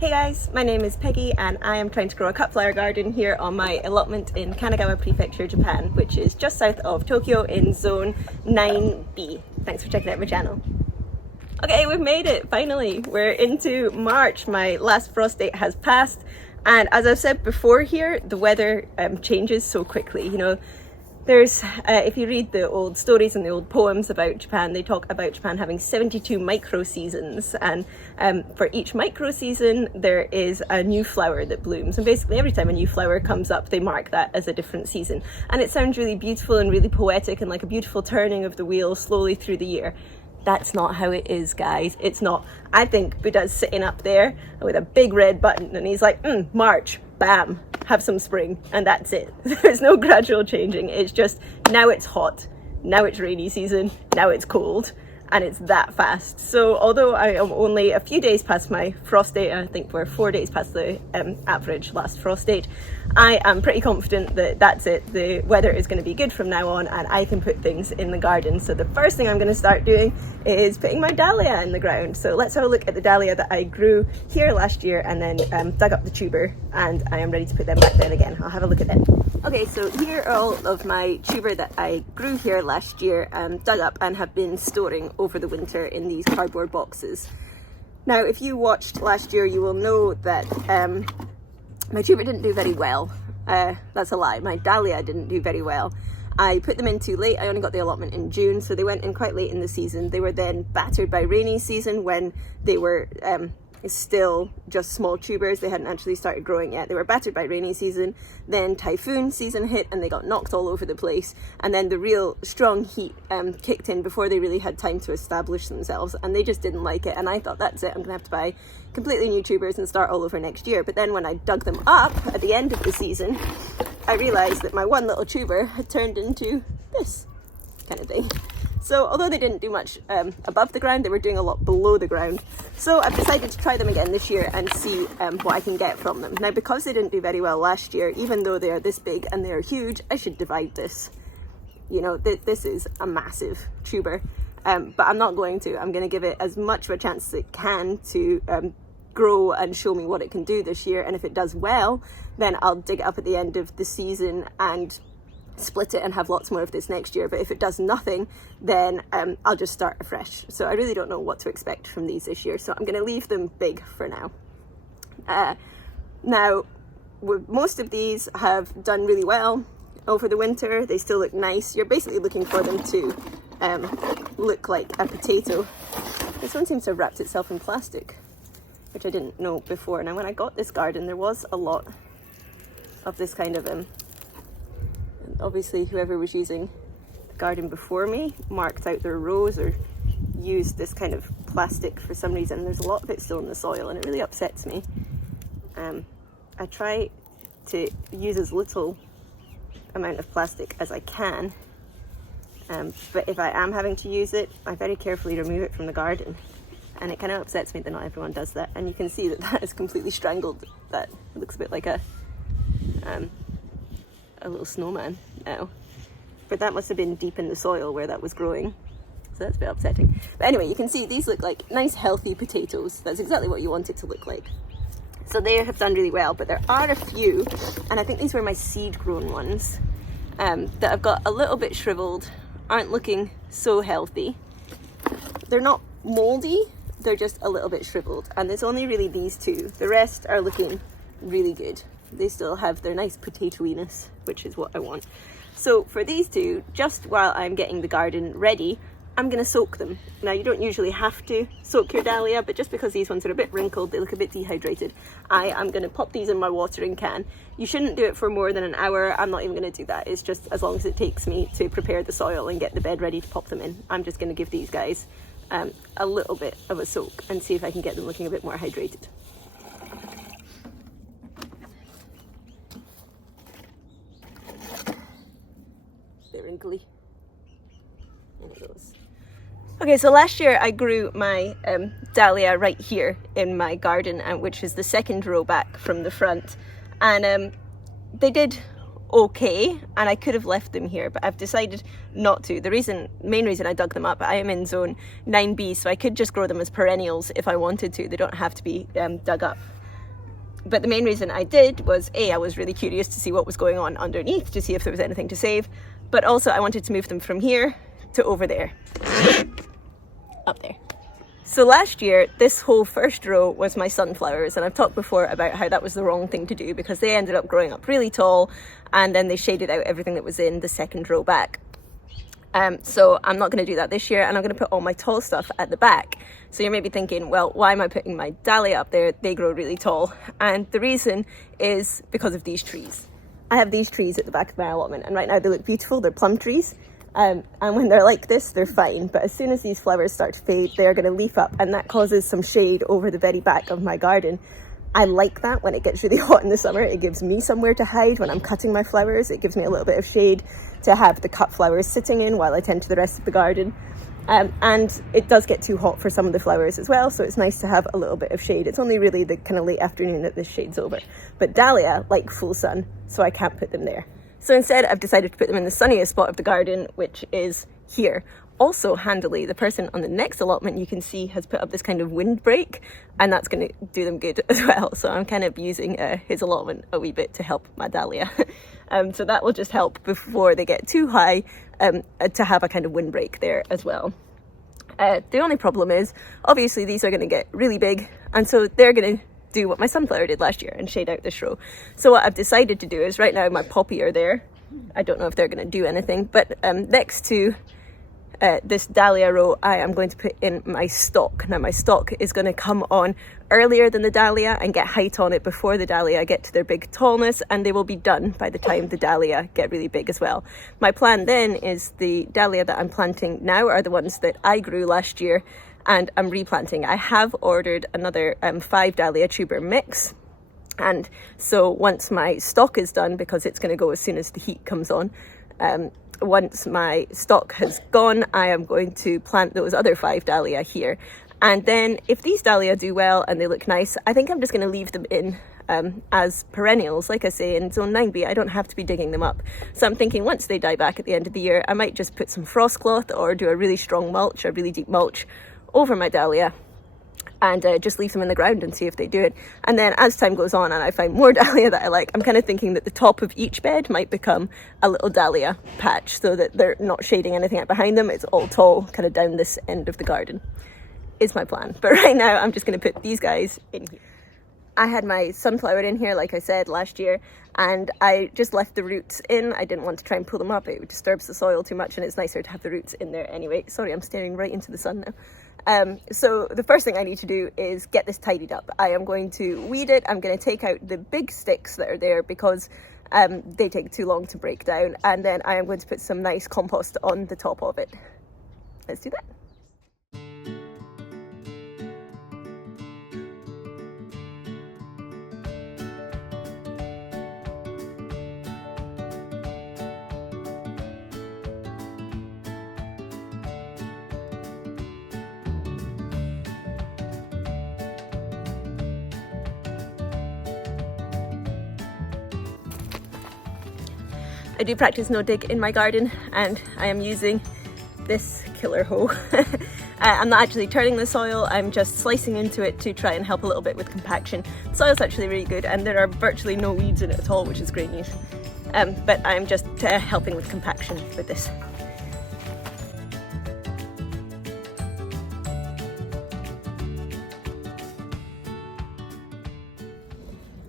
Hey guys, my name is Peggy and I am trying to grow a cut flower garden here on my allotment in Kanagawa Prefecture, Japan, which is just south of Tokyo in zone 9B. Thanks for checking out my channel. Okay, we've made it, finally. We're into March. My last frost date has passed, and as I've said before here, the weather changes so quickly. You know, there's, if you read the old stories and the old poems about Japan, they talk about Japan having 72 micro seasons, and for each micro season there is a new flower that blooms, and basically every time a new flower comes up they mark that as a different season, and it sounds really beautiful and really poetic and like a beautiful turning of the wheel slowly through the year. That's not how it is, guys. It's not. I think Buddha's sitting up there with a big red button and he's like, March, bam, have some spring, and that's it. There's no gradual changing. It's just, now it's hot, now it's rainy season, now it's cold, and it's that fast. So although I am only a few days past my frost date, I think we're 4 days past the average last frost date, I am pretty confident that that's it. The weather is going to be good from now on and I can put things in the garden. So the first thing I'm going to start doing is putting my dahlia in the ground. So let's have a look at the dahlia that I grew here last year and then dug up the tuber, and I am ready to put them back down again. I'll have a look at them. Okay, so here are all of my tuber that I grew here last year, dug up and have been storing over the winter in these cardboard boxes. Now, if you watched last year, you will know that my tuber didn't do very well. That's a lie. My dahlia didn't do very well. I put them in too late. I only got the allotment in June, so they went in quite late in the season. They were then battered by rainy season when they were still just small tubers. They hadn't actually started growing yet. They were battered by rainy season. Then typhoon season hit and they got knocked all over the place. And then the real strong heat kicked in before they really had time to establish themselves. And they just didn't like it. And I thought, that's it. I'm gonna have to buy completely new tubers and start all over next year. But then when I dug them up at the end of the season, I realized that my one little tuber had turned into this kind of thing. So although they didn't do much above the ground, they were doing a lot below the ground. So I've decided to try them again this year and see what I can get from them. Now, because they didn't do very well last year, even though they are this big and they are huge, I should divide this. You know, this is a massive tuber, but I'm not going to. I'm going to give it as much of a chance as it can to grow and show me what it can do this year. And if it does well, then I'll dig it up at the end of the season and split it and have lots more of this next year. But if it does nothing, then I'll just start afresh. So I really don't know what to expect from these this year, so I'm going to leave them big for now. Now, most of these have done really well over the winter. They still look nice. You're basically looking for them to look like a potato. This one seems to have wrapped itself in plastic, which I didn't know before. Now, when I got this garden, there was a lot of this kind of obviously whoever was using the garden before me marked out their rows or used this kind of plastic for some reason. There's a lot of it still in the soil and it really upsets me. I try to use as little amount of plastic as I can, but if I am having to use it, I very carefully remove it from the garden, and it kind of upsets me that not everyone does that. And you can see that that is completely strangled. That it looks a bit like a little snowman now, but that must have been deep in the soil where that was growing, so that's a bit upsetting. But anyway, you can see these look like nice healthy potatoes. That's exactly what you want it to look like. So they have done really well, but there are a few, and I think these were my seed grown ones, that have got a little bit shriveled, aren't looking so healthy. They're not moldy, they're just a little bit shriveled, and there's only really these two. The rest are looking really good. They still have their nice potatoiness, which is what I want. So for these two, just while I'm getting the garden ready, I'm going to soak them. Now, you don't usually have to soak your dahlia, but just because these ones are a bit wrinkled, they look a bit dehydrated, I am going to pop these in my watering can. You shouldn't do it for more than an hour. I'm not even going to do that. It's just as long as it takes me to prepare the soil and get the bed ready to pop them in. I'm just going to give these guys a little bit of a soak and see if I can get them looking a bit more hydrated. Bit wrinkly. One of those. Okay, so last year I grew my dahlia right here in my garden, which is the second row back from the front, and they did okay, and I could have left them here, but I've decided not to. The main reason I dug them up, I am in zone 9B, so I could just grow them as perennials if I wanted to. They don't have to be dug up. But the main reason I did was I was really curious to see what was going on underneath, to see if there was anything to save, but also I wanted to move them from here to over there, up there. So last year, this whole first row was my sunflowers, and I've talked before about how that was the wrong thing to do because they ended up growing up really tall and then they shaded out everything that was in the second row back. So I'm not going to do that this year, and I'm going to put all my tall stuff at the back. So you're maybe thinking, well, why am I putting my dahlia up there? They grow really tall. And the reason is because of these trees. I have these trees at the back of my allotment, and right now they look beautiful. They're plum trees. And when they're like this, they're fine. But as soon as these flowers start to fade, they're going to leaf up, and that causes some shade over the very back of my garden. I like that when it gets really hot in the summer. It gives me somewhere to hide when I'm cutting my flowers. It gives me a little bit of shade to have the cut flowers sitting in while I tend to the rest of the garden. And it does get too hot for some of the flowers as well, so it's nice to have a little bit of shade. It's only really the kind of late afternoon that this shade's over. But dahlia like full sun, so I can't put them there. So instead, I've decided to put them in the sunniest spot of the garden, which is here. Also, handily, the person on the next allotment, you can see, has put up this kind of windbreak, and that's going to do them good as well. So I'm kind of using his allotment a wee bit to help my dahlia. So that will just help before they get too high, to have a kind of windbreak there as well. The only problem is, obviously, these are going to get really big, and so they're going to do what my sunflower did last year and shade out this row. So what I've decided to do is, right now my poppy are there. I don't know if they're going to do anything, but next to this dahlia row, I am going to put in my stalk. Now my stalk is going to come on earlier than the dahlia and get height on it before the dahlia get to their big tallness, and they will be done by the time the dahlia get really big as well. My plan then is the dahlia that I'm planting now are the ones that I grew last year, and I'm replanting. I have ordered another 5 dahlia tuber mix, and so once my stalk is done, because it's going to go as soon as the heat comes on, once my stock has gone, I am going to plant those other 5 dahlia here. And then if these dahlia do well and they look nice, I think I'm just going to leave them in as perennials. Like I say, in zone 9B, I don't have to be digging them up. So I'm thinking once they die back at the end of the year, I might just put some frost cloth or do a really strong mulch, a really deep mulch over my dahlia, and just leave them in the ground and see if they do it. And then as time goes on and I find more dahlia that I like, I'm kind of thinking that the top of each bed might become a little dahlia patch, so that they're not shading anything out behind them. It's all tall, kind of down this end of the garden, is my plan. But right now I'm just going to put these guys in here. I had my sunflower in here, like I said, last year, and I just left the roots in. I didn't want to try and pull them up. It disturbs the soil too much, and it's nicer to have the roots in there anyway. Sorry, I'm staring right into the sun now. So the first thing I need to do is get this tidied up. I am going to weed it. I'm going to take out the big sticks that are there because they take too long to break down, and then I am going to put some nice compost on the top of it. Let's do that. I do practice no dig in my garden, and I am using this killer hoe. I'm not actually turning the soil, I'm just slicing into it to try and help a little bit with compaction. The soil's actually really good, and there are virtually no weeds in it at all, which is great news. But I'm just helping with compaction with this.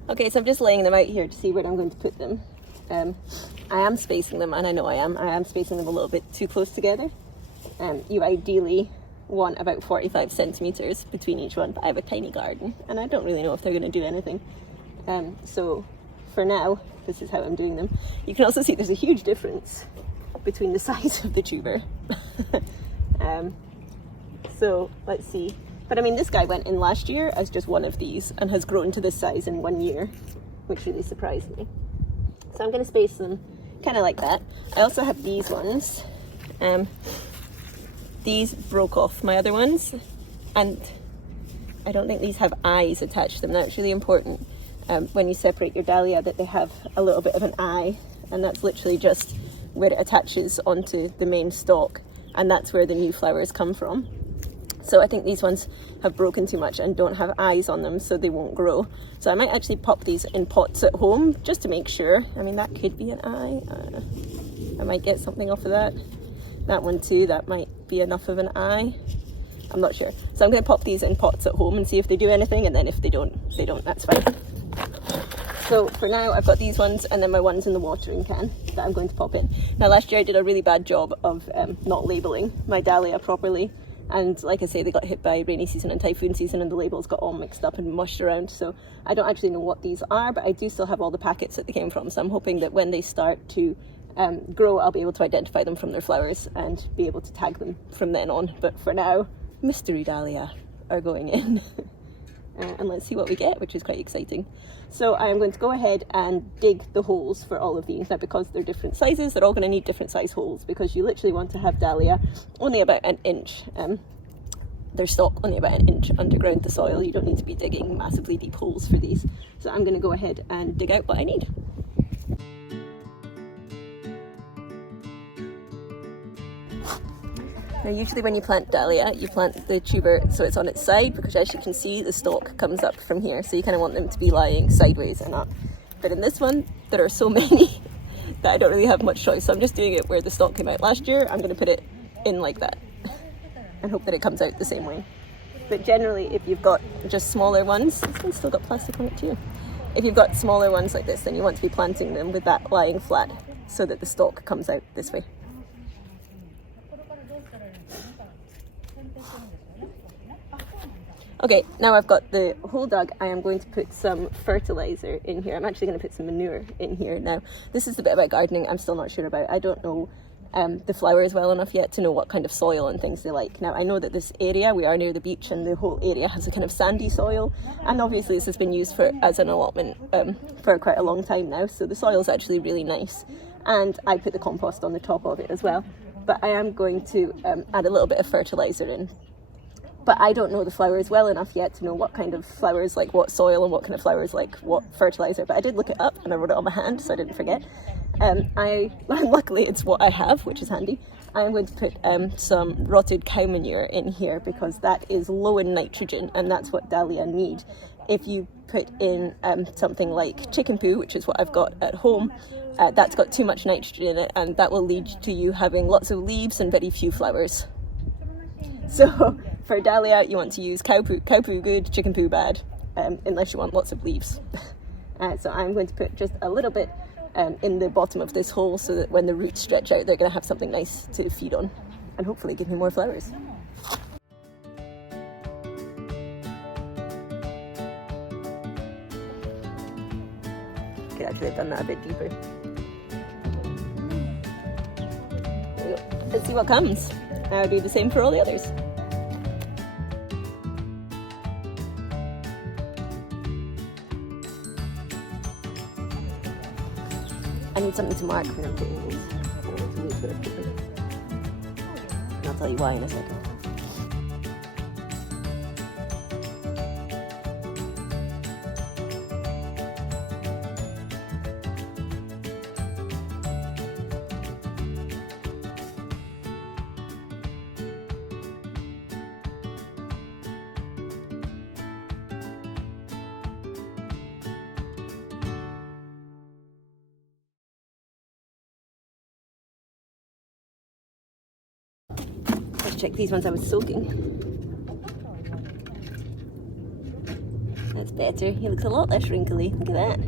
Okay, so I'm just laying them out here to see where I'm going to put them. I am spacing them, and I know I am spacing them a little bit too close together. You ideally want about 45 centimeters between each one, but I have a tiny garden and I don't really know if they're going to do anything. So for now, this is how I'm doing them. You can also see there's a huge difference between the size of the tuber. So let's see. But I mean, this guy went in last year as just one of these and has grown to this size in 1 year, which really surprised me. So I'm going to space them kind of like that. I also have these ones. These broke off my other ones, and I don't think these have eyes attached to them. Now it's really important when you separate your dahlia that they have a little bit of an eye, and that's literally just where it attaches onto the main stalk, and that's where the new flowers come from. So I think these ones have broken too much and don't have eyes on them, so they won't grow. So I might actually pop these in pots at home just to make sure. I mean, that could be an eye. I might get something off of that. That one too, that might be enough of an eye. I'm not sure. So I'm going to pop these in pots at home and see if they do anything, and then if they don't, that's fine. So for now, I've got these ones and then my ones in the watering can that I'm going to pop in. Now, last year I did a really bad job of not labelling my dahlia properly. And like I say, they got hit by rainy season and typhoon season, and the labels got all mixed up and mushed around. So I don't actually know what these are, but I do still have all the packets that they came from. So I'm hoping that when they start to grow, I'll be able to identify them from their flowers and be able to tag them from then on. But for now, mystery dahlia are going in. And let's see what we get, which is quite exciting. So I'm going to go ahead and dig the holes for all of these. Now, because they're different sizes, they're all going to need different size holes, because you literally want to have dahlia only about an inch, their stalk only about an inch underground the soil. You don't need to be digging massively deep holes for these. So I'm going to go ahead and dig out what I need. Now, usually when you plant dahlia, you plant the tuber so it's on its side, because as you can see, the stalk comes up from here. So you kind of want them to be lying sideways and up. But in this one, there are so many that I don't really have much choice. So I'm just doing it where the stalk came out last year. I'm going to put it in like that and hope that it comes out the same way. But generally, if you've got just smaller ones, this one's still got plastic on it too. If you've got smaller ones like this, then you want to be planting them with that lying flat so that the stalk comes out this way. Okay, now I've got the hole dug, I am going to put some fertilizer in here. I'm actually going to put some manure in here. Now, this is the bit about gardening I'm still not sure about. I don't know the flowers well enough yet to know what kind of soil and things they like. Now, I know that this area, we are near the beach, and the whole area has a kind of sandy soil, and obviously this has been used as an allotment for quite a long time now, so the soil's actually really nice. And I put the compost on the top of it as well. But I am going to add a little bit of fertilizer in. But I don't know the flowers well enough yet to know what kind of flowers like what soil and what kind of flowers like what fertilizer. But I did look it up and I wrote it on my hand, so I didn't forget. Luckily it's what I have, which is handy. I am going to put some rotted cow manure in here, because that is low in nitrogen, and that's what dahlia need. If you put in something like chicken poo, which is what I've got at home, that's got too much nitrogen in it, and that will lead to you having lots of leaves and very few flowers. So for dahlia, you want to use cow poo good, chicken poo bad, unless you want lots of leaves. So I'm going to put just a little bit in the bottom of this hole, so that when the roots stretch out, they're going to have something nice to feed on and hopefully give me more flowers. Could actually have done that a bit deeper. There we go. Let's see what comes. I'll do the same for all the others. I need something to mark when I'm putting these. And I'll tell you why in a second. Let's check these ones I was soaking. That's better. He looks a lot less wrinkly. Look at that.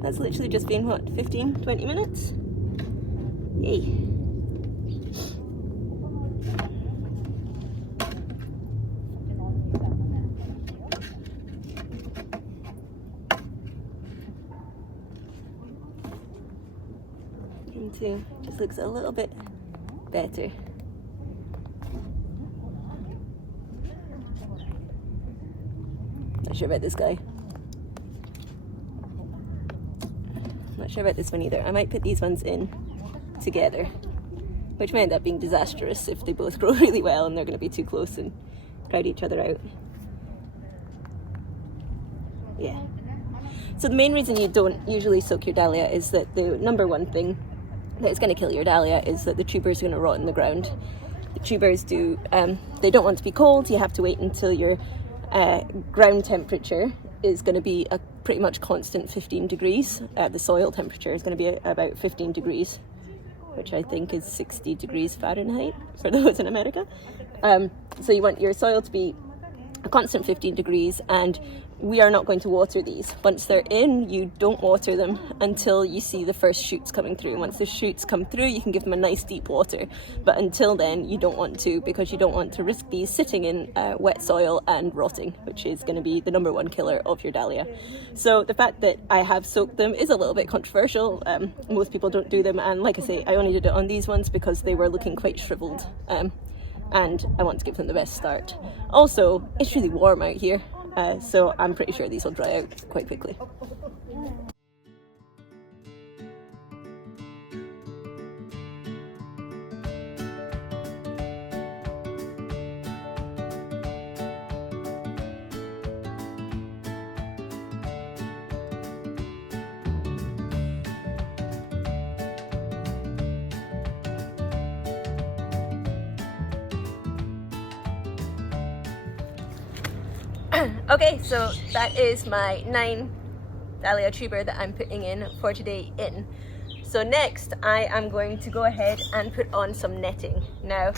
That's literally just been, what, 15, 20 minutes? Yay. Just looks a little bit better. Not sure about this guy. Not sure about this one either. I might put these ones in together, which might end up being disastrous if they both grow really well and they're going to be too close and crowd each other out. Yeah. So the main reason you don't usually soak your dahlia is that the number one thing that is going to kill your dahlia is that the tubers are going to rot in the ground. the tubers do, they don't want to be cold. You have to wait until your ground temperature is going to be a pretty much constant 15 degrees. The soil temperature is going to be about 15 degrees, which I think is 60 degrees Fahrenheit for those in America. So you want your soil to be a constant 15 degrees, and we are not going to water these. Once they're in, you don't water them until you see the first shoots coming through. Once the shoots come through, you can give them a nice deep water. But until then, you don't want to, because you don't want to risk these sitting in wet soil and rotting, which is going to be the #1 killer of your dahlia. So the fact that I have soaked them is a little bit controversial. Most people don't do them, and like I say, I only did it on these ones because they were looking quite shriveled. And I want to give them the best start. Also, it's really warm out here, so I'm pretty sure these will dry out quite quickly. Okay, so that is my 9 dahlia tuber that I'm putting in for today in. So next I am going to go ahead and put on some netting. Now,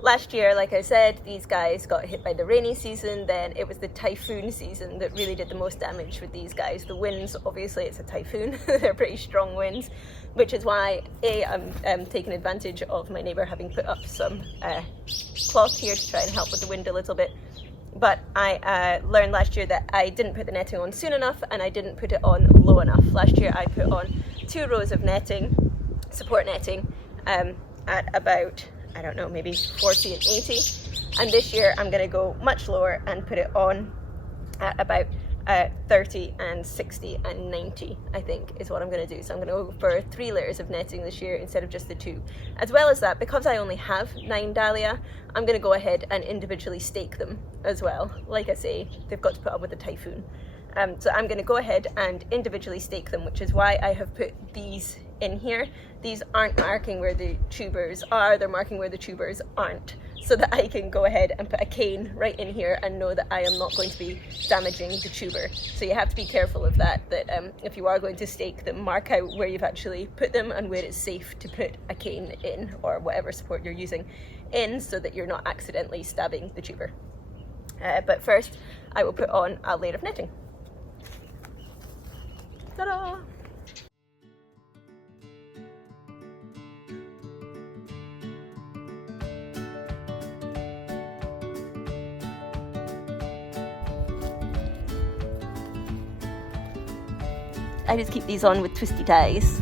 last year, like I said, these guys got hit by the rainy season. Then it was the typhoon season that really did the most damage with these guys. The winds, obviously it's a typhoon, they're pretty strong winds, which is why I'm taking advantage of my neighbour having put up some cloth here to try and help with the wind a little bit. But I learned last year that I didn't put the netting on soon enough, and I didn't put it on low enough. Last year I put on 2 rows of netting, support netting, at about, I don't know, maybe 40 and 80. And this year I'm going to go much lower and put it on at about 30 and 60 and 90, I think, is what I'm going to do. So I'm going to go for 3 layers of netting this year instead of just the 2. As well as that, because I only have 9 dahlia, I'm going to go ahead and individually stake them as well. Like I say, they've got to put up with the typhoon. So I'm going to go ahead and individually stake them, which is why I have put these in here. These aren't marking where the tubers are, they're marking where the tubers aren't, so that I can go ahead and put a cane right in here and know that I am not going to be damaging the tuber. So you have to be careful of that, if you are going to stake them, mark out where you've actually put them and where it's safe to put a cane in, or whatever support you're using in, so that you're not accidentally stabbing the tuber. But first I will put on a layer of netting. Ta-da! I just keep these on with twisty ties.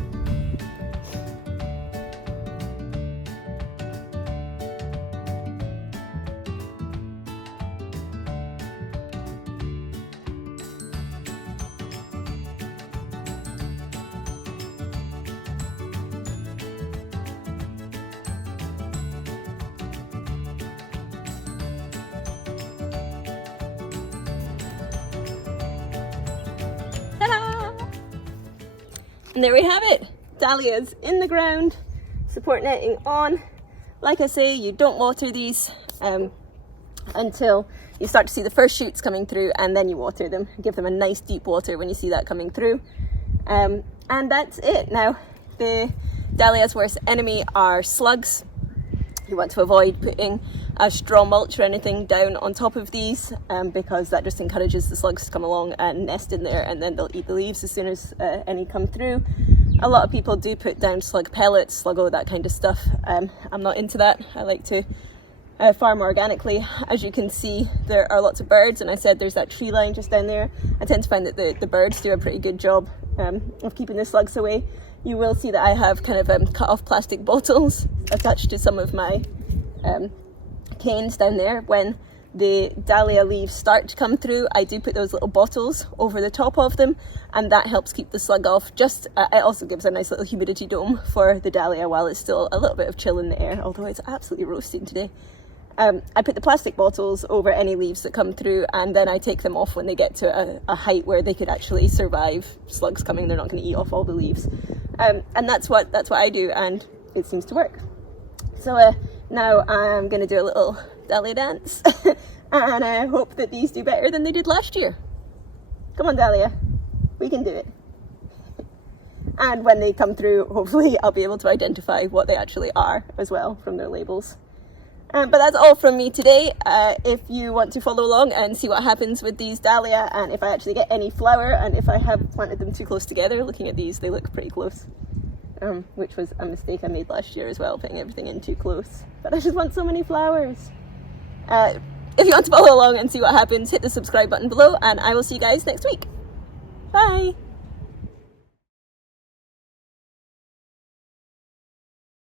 And there we have it, dahlias in the ground, support netting on. Like I say, you don't water these until you start to see the first shoots coming through, and then you water them. Give them a nice deep water when you see that coming through. And that's it. Now, the dahlia's worst enemy are slugs. You want to avoid putting a straw mulch or anything down on top of these, because that just encourages the slugs to come along and nest in there, and then they'll eat the leaves as soon as any come through. A lot of people do put down slug pellets, sluggo, that kind of stuff. I'm not into that. I like to farm organically. As you can see, there are lots of birds, and I said there's that tree line just down there. I tend to find that the birds do a pretty good job of keeping the slugs away. You will see that I have kind of cut off plastic bottles attached to some of my canes down there. When the dahlia leaves start to come through, I do put those little bottles over the top of them, and that helps keep the slug off. Just it also gives a nice little humidity dome for the dahlia while it's still a little bit of chill in the air, although it's absolutely roasting today. I put the plastic bottles over any leaves that come through, and then I take them off when they get to a height where they could actually survive slugs coming. They're not going to eat off all the leaves, and that's what I do, and it seems to work. So Now I'm going to do a little Dahlia dance and I hope that these do better than they did last year. Come on Dahlia, we can do it. And when they come through, hopefully I'll be able to identify what they actually are as well from their labels. But that's all from me today. If you want to follow along and see what happens with these Dahlia and if I actually get any flower and if I have planted them too close together, looking at these, they look pretty close. Which was a mistake I made last year as well, putting everything in too close. But I just want so many flowers. If you want to follow along and see what happens, hit the subscribe button below and I will see you guys next week. Bye!